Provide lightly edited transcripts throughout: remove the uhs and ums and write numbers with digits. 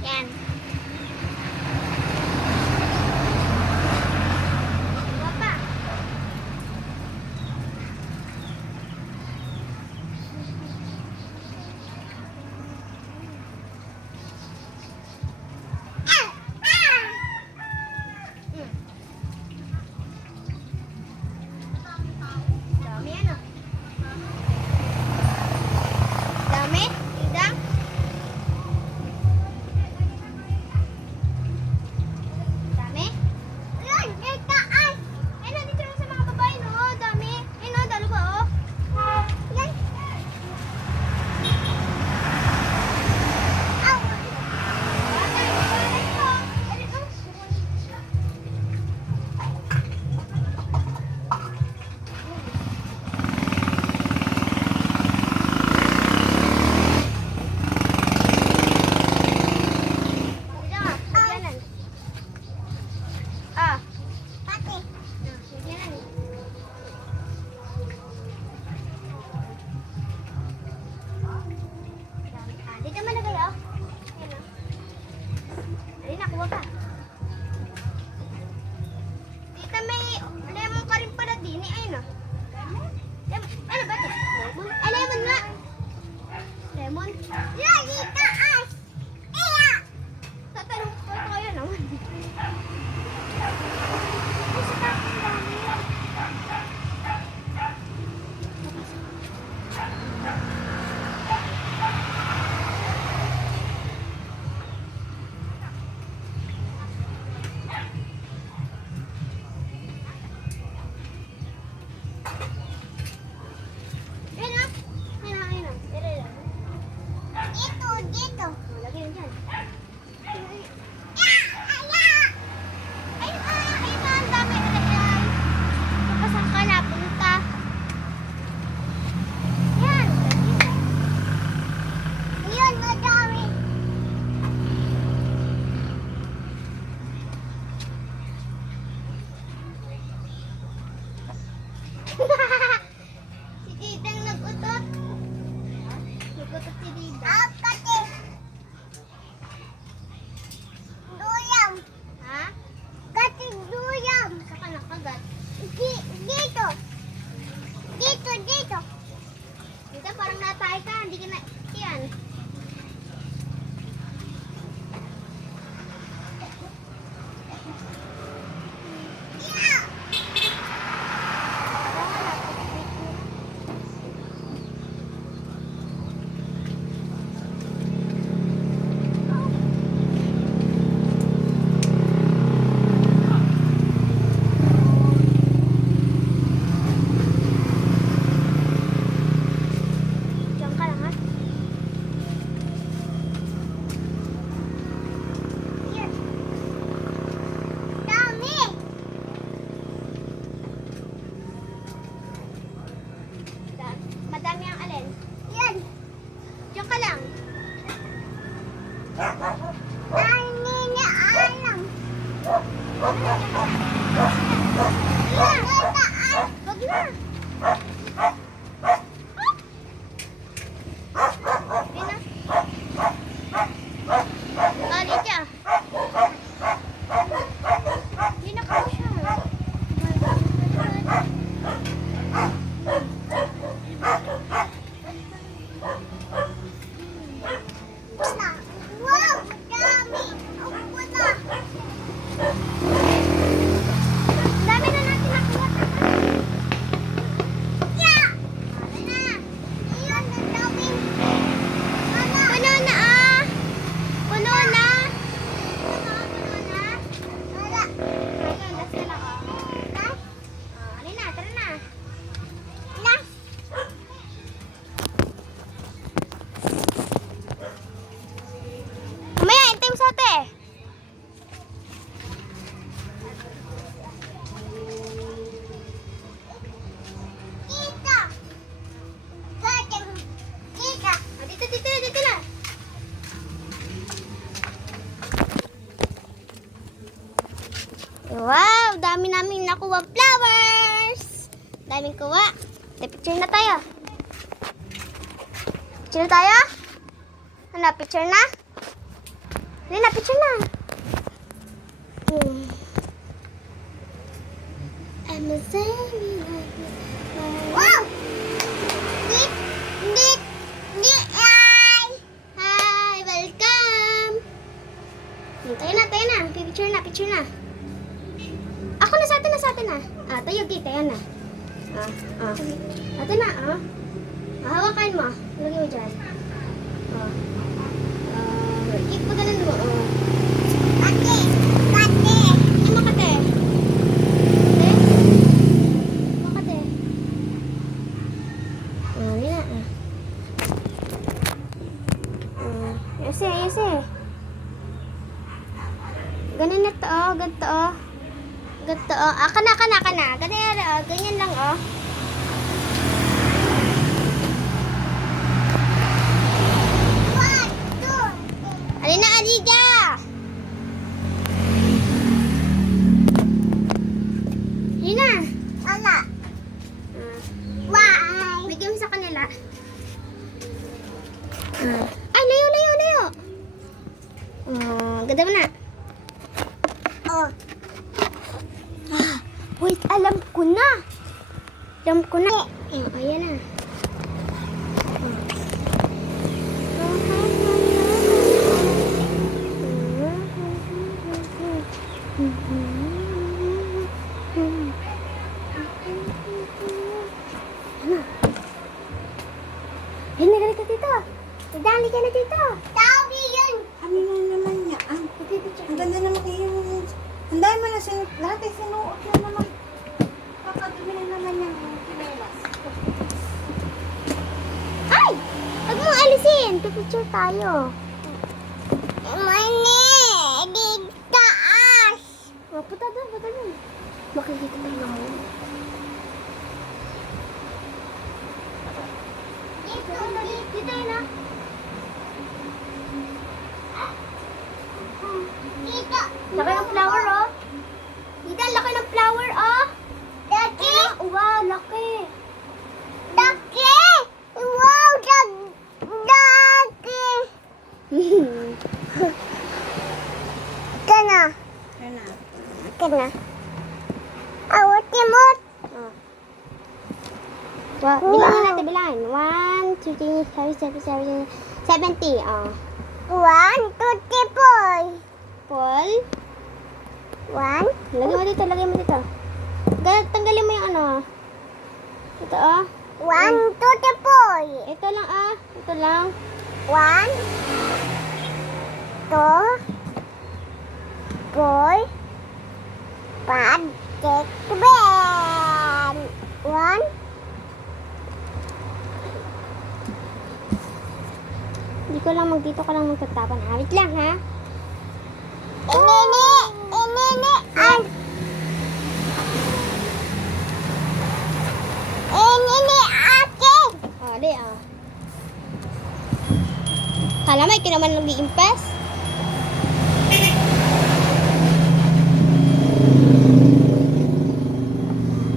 Yan. Kuha pa. Dami ano? Dami? Idang? Dami? Ayun! May taas! Ayun, nandito lang sa mga babae, no? Dami. Ayun, no? Dalawa, oh. Yan. Aw! Ah. Pati. Yan. Dito man na kayo. Ayan o. Ayun, nakuha ka. Dito may lemon ka rin pala din. Ayun o. Lemon? Ano ba ito? Lemon? Ay, lemon nga. Lemon? Lagi taas! Iya! Tatanong ko kayo naman. Kasi bakit dami? Ayun o. Ayun o. Dito, dito. Lagyan mo dyan. Ayun o. Ang dami. Saan ka napunta? Yan. Yan, madami. Si Didang nag-utot. Nag-utot si Didang. Pati. Duyam. Ha? Gating duyam. Saka nakagat. Dito. Dito, dito. Dito, parang natay ka. Hindi ka na... Yan. Diyan ka lang, ha? Yan. Dami. Madami ang alin. Yan. Diyan ka lang. Ay, nini, alam. Yan. Wag na. Kali siya. Hindi na kaya siya. Wow! Dami! Ang puta! Dami na natin nakuha. Yeah! Ano na? Iyon, ang dami. Puno na ah! Puno na! Puno na? Wala. Ayun, last na lang. Last? Alin na, tara na. Last. Mamaya, hintay mo sa ate. Dito. Dito. Dito na. Wow, dami namin nakuha flowers. Daming kuha. Picture na tayo. Picture tayo? Ano, picture na? Dali na, picture na. I'm a zombie. Wow! Hi! Welcome! Tayo na. Picture na. Ako na sa atin na. Tayo, tayo na. Ito na, hawakan mo. Lagay mo dyan. Ipagalan mo, Kate! Ano mo, Kate? Kate? Yan na, Yose. Ganun na to, ganito, Kana. Ganyan lang, Alina, Aliga! Alina! Ala! Why? Bigyan mo sa kanila. Ay, layo! Ganda mo na. Wait, alam ko na. Ayan na. Nagalit ka dito. Dali ka na dito. Tawi yun. Ano na naman yan? Ang ganda naman yung... Ang dami mo na lahat ay sinuot na naman. Kakadumi na naman yung kinelas. Ay! Huwag mong alisin. Pipicture tayo. Mani! Di taas! Punta doon. Makikita tayo. Dito yun, Dito. Laki ng flower, Dito, laki ng flower, Laki? Wow, laki. Laki? Wow, laki. Kana. Awatin mo. Bilangin natin, bilangin. 1, 2, 3, 4, 5, 6, 7, 70. 1, 2, 3, 4. Paul? 1. Lagyan mo dito. Tanggalin mo yung ano. Ito, 1, 2, 3, 4. Ito lang, 1, 2, 4, 5, 6, 7. 1. Dito ka lang magtatapan. Wait lang, ha? Inini! Akin! Di, Kala mo, ikaw naman nag-i-impress?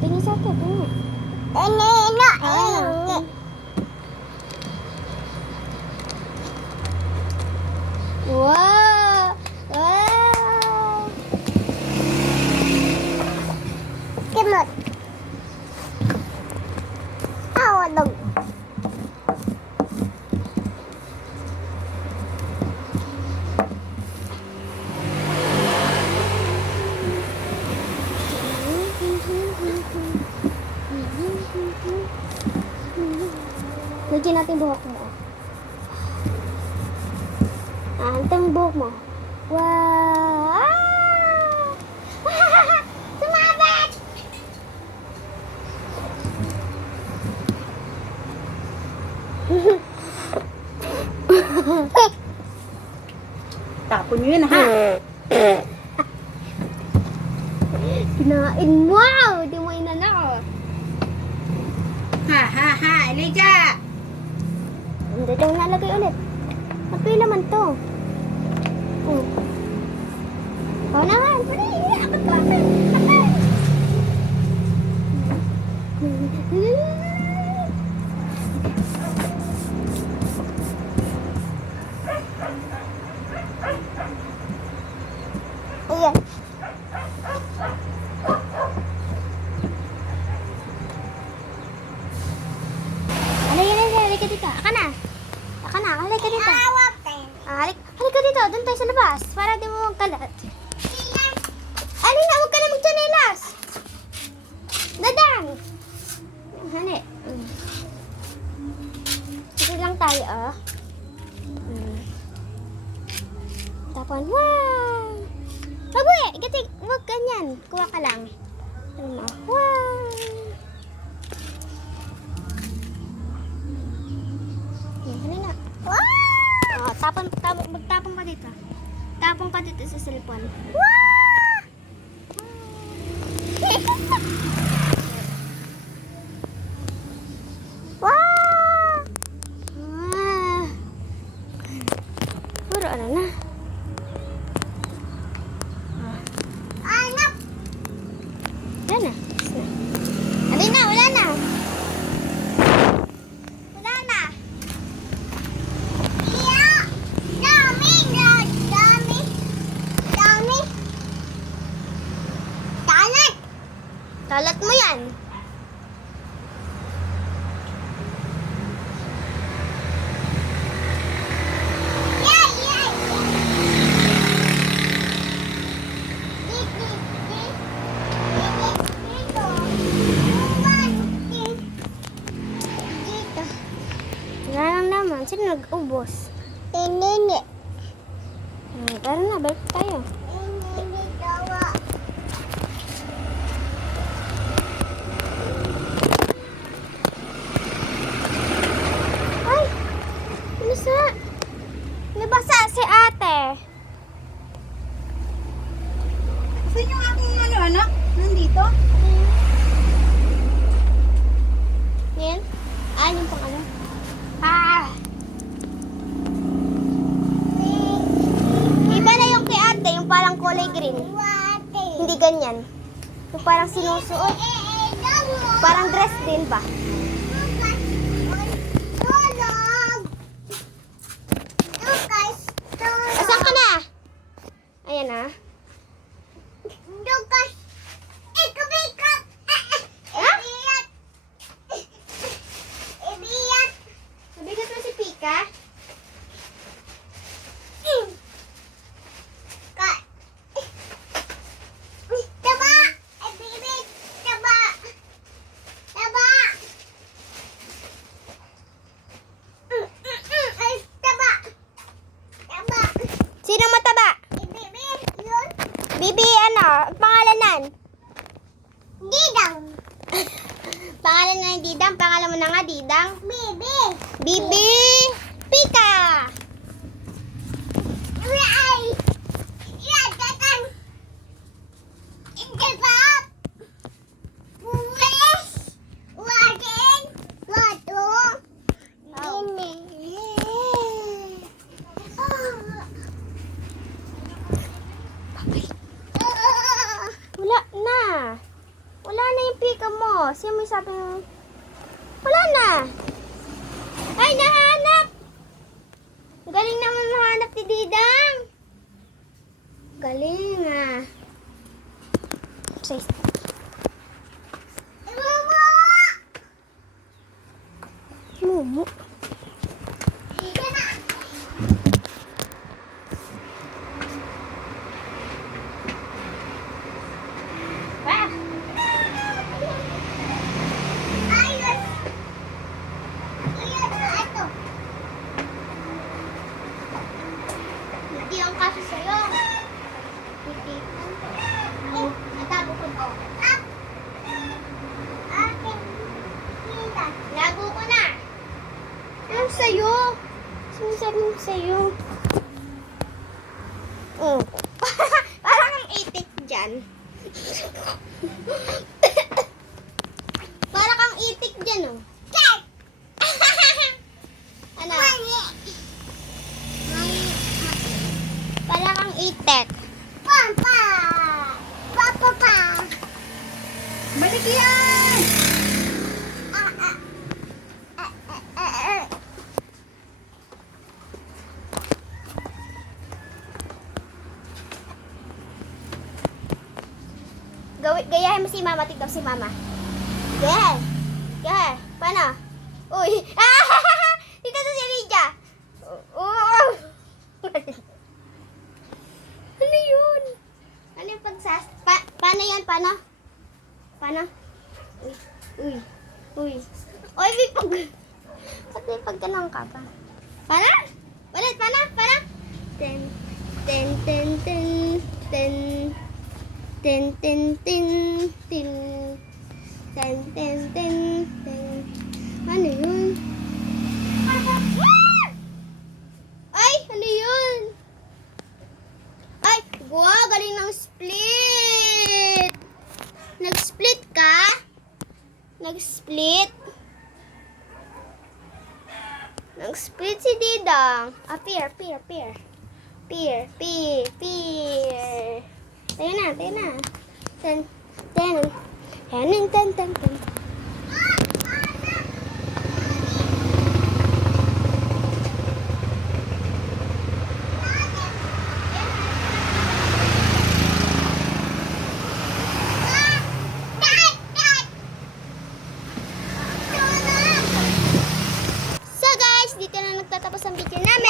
Tingin sa akin, Wow! Kimot. Wadog. Lagyan natin buhok mo. Ito yung buhok mo. Wow! Sumabit! Tapon nyo yun, ha? Kinain mo! Di mo inanak. Ha, Elijah! Hindi daw nalagay ulit. Magpili naman to. Ikaw naman. Ako to. dito. Doon tayo sa labas. Para di mo magkalat. Alina, huwag ka na magchanelas. Dadang. Hani. Dito lang tayo, oh. Tapon. Wow! Baboy! Gating, huwag ganyan. Kuha ka lang. Wow! Halina. Wow! Oh, magtapon ka dito. Tapon ka dito sa cellphone. Wow! Wow! Ah. Puro ano na. Anak! Wala na. Halina, wala na. Wala na. Iya! Dami! Dami! Dami! Kalat! Kalat mo yan. Wala lang naman. Sino nag-ubos? Nini. Tara na, balik tayo. Nini, tawa. Ay! Nasa? Nabasa si ate. Saan yung aking anak? Nandito? Yan? Yung pang ano? Ah! Iba na yung kay ate, yung parang kulay green. Hindi ganyan. Yung parang sinusuot. Parang dress din ba? Asan ka na? Ayan na. Nabigat mo si Pika? Taba! Baby! Taba! Taba! Taba! Taba! Sino mataba? Bibi! Yun? Bibi, ano? Pangalanan? Didang! Pangalan na yung Didang? Pangalan mo na nga, Didang? Bibi! Bibi! Pika! Ay! Yagatan! Indepap! Puwes! Wagen! Wato! Dini! Wala na! Wala na yung pika mo. Sino may sabi mo? Wala na! Ay, nahanap! Galing naman nahanap ni Didang. Galing ah. Say. Mumu. Ah! Ayos! Iyan na ito. Hindi ang kaso sa'yo. Hindi. Natago ko to. Akin. Kita. Lago ko na. Anong sa'yo? Sinasabi mo sa'yo? Oh. Parang ang itik dyan. Parang kang itik dyan, oh. Ano? Parang kang itik. Papa! Papa pa! Balik yan! Gayahin mo si Mama, tignan si Mama. Yeah. Yeah. Paano? Uy. Dito to si Lydia. Paano yan? Paano? Paano? Uy. Uy. Uy, may pag... Ba't may pagganang ka pa? Paano? Ulit, paano? Paano? Ten. Ten, ten, ten. Ten. Ten, ten, ten. Ten. Ten, ten, ten. Ten. Ano yun? Ay! Ano yun? Ay! Wow! Galing ng split! Nag-split ka? Nag-split? Nag-split si Didang. Ah, peer. Tayo na. Ten. So guys, dito na nagtatapos ang video namin.